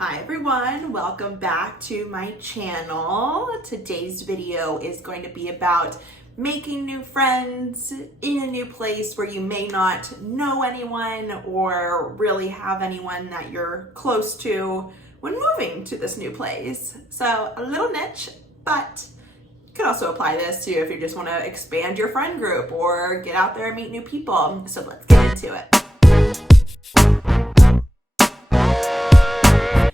Hi everyone, welcome back to my channel. Today's video is going to be about making new friends in a new place where you may not know anyone or really have anyone that you're close to when moving to this new place. So a little niche, but you can also apply this to if you just want to expand your friend group or get out there and meet new people. So let's get into it.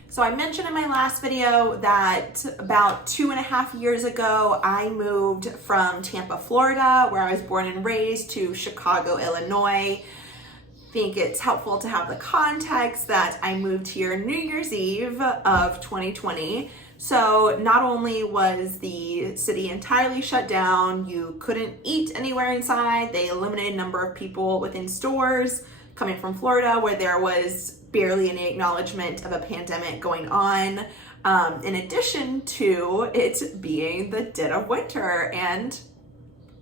So I mentioned in my last video that about 2.5 years ago, I moved from Tampa, Florida, where I was born and raised, to Chicago, Illinois. I think it's helpful to have the context that I moved here New Year's Eve of 2020. So not only was the city entirely shut down, you couldn't eat anywhere inside, they eliminated a number of people within stores. Coming from Florida, where there was barely any acknowledgement of a pandemic going on, in addition to it being the dead of winter and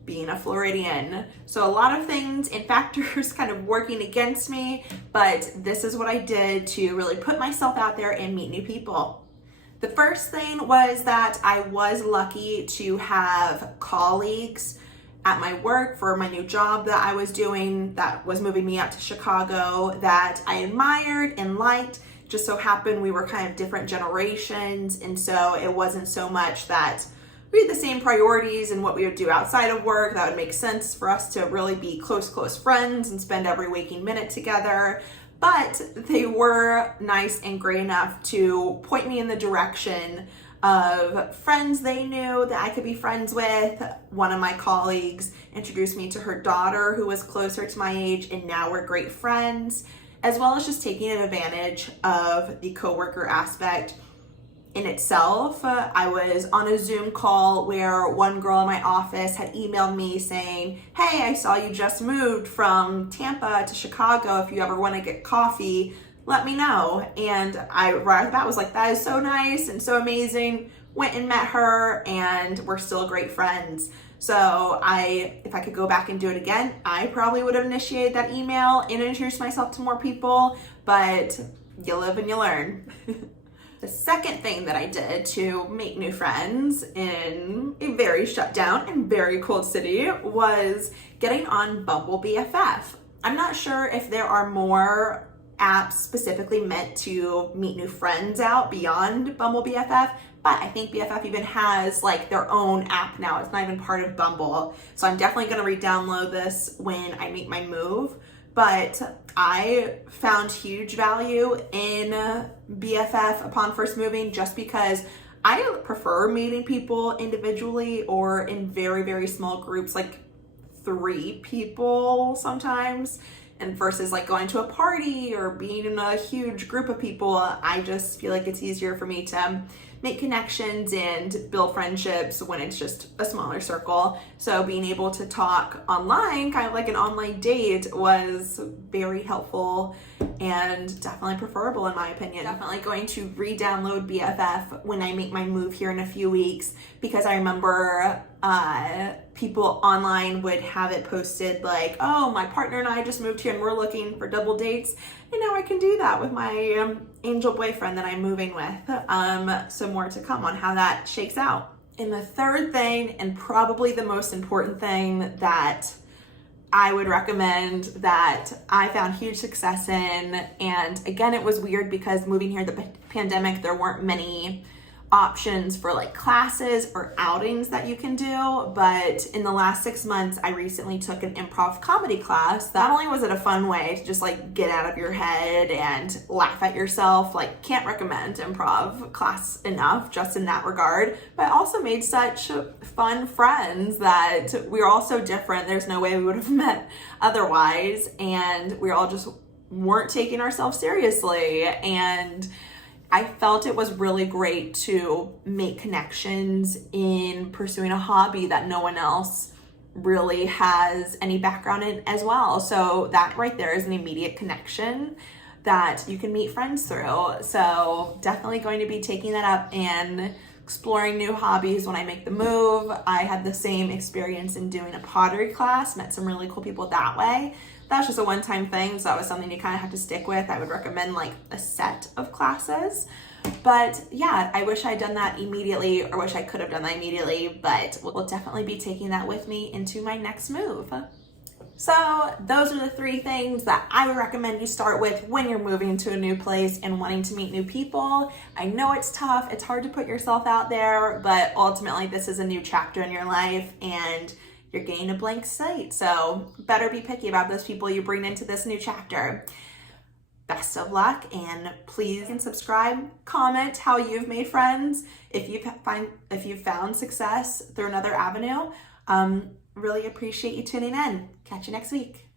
being a Floridian. So a lot of things and factors kind of working against me, but this is what I did to really put myself out there and meet new people. The first thing was that I was lucky to have colleagues at my work for my new job that I was doing that was moving me out to Chicago that I admired and liked. Just so happened we were kind of different generations, and so it wasn't so much that we had the same priorities and what we would do outside of work that would make sense for us to really be close friends and spend every waking minute together. But they were nice and great enough to point me in the direction of friends they knew that I could be friends with. One of my colleagues introduced me to her daughter who was closer to my age, and now we're great friends, as well as just taking advantage of the coworker aspect in itself. I was on a Zoom call where one girl in my office had emailed me saying, "Hey, I saw you just moved from Tampa to Chicago. If you ever want to get coffee, let me know." And I right off the bat was like, that is so nice and so amazing. Went and met her, and we're still great friends. So if I could go back and do it again, I probably would have initiated that email and introduced myself to more people, but you live and you learn. The second thing that I did to make new friends in a very shut down and very cold city was getting on Bumble BFF. I'm not sure if there are more apps specifically meant to meet new friends out beyond Bumble BFF, but I think BFF even has like their own app now. It's not even part of Bumble. So I'm definitely gonna re-download this when I make my move. But I found huge value in BFF upon first moving, just because I prefer meeting people individually or in very small groups, like 3 people sometimes. And versus like going to a party or being in a huge group of people, I just feel like it's easier for me to make connections and build friendships when it's just a smaller circle. So being able to talk online, kind of like an online date, was very helpful and definitely preferable in my opinion. Definitely going to re-download BFF when I make my move here in a few weeks, because I remember people online would have it posted like, "Oh, my partner and I just moved here and we're looking for double dates." And now I can do that with my angel boyfriend that I'm moving with. So more to come on how that shakes out. And the third thing, and probably the most important thing that I would recommend that I found huge success in, and again, it was weird because moving here, the pandemic, there weren't many options for like classes or outings that you can do, but in the last 6 months I recently took an improv comedy class. Not only was it a fun way to just like get out of your head and laugh at yourself, like can't recommend improv class enough just in that regard, but I also made such fun friends that we're all so different, there's no way we would have met otherwise, and we all just weren't taking ourselves seriously. And I felt it was really great to make connections in pursuing a hobby that no one else really has any background in as well. So that right there is an immediate connection that you can meet friends through. So definitely going to be taking that up and exploring new hobbies when I make the move. I had the same experience in doing a pottery class, met some really cool people that way. That's just a one-time thing, so that was something you kind of have to stick with. I would recommend like a set of classes. But yeah, I wish I'd done that immediately, or wish I could have done that immediately, but we'll definitely be taking that with me into my next move. So those are the 3 things that I would recommend you start with when you're moving to a new place and wanting to meet new people. I know it's tough, it's hard to put yourself out there, but ultimately this is a new chapter in your life and you're getting a blank slate. So better be picky about those people you bring into this new chapter. Best of luck, and please subscribe, comment how you've made friends, if you've found success through another avenue. Really appreciate you tuning in. Catch you next week.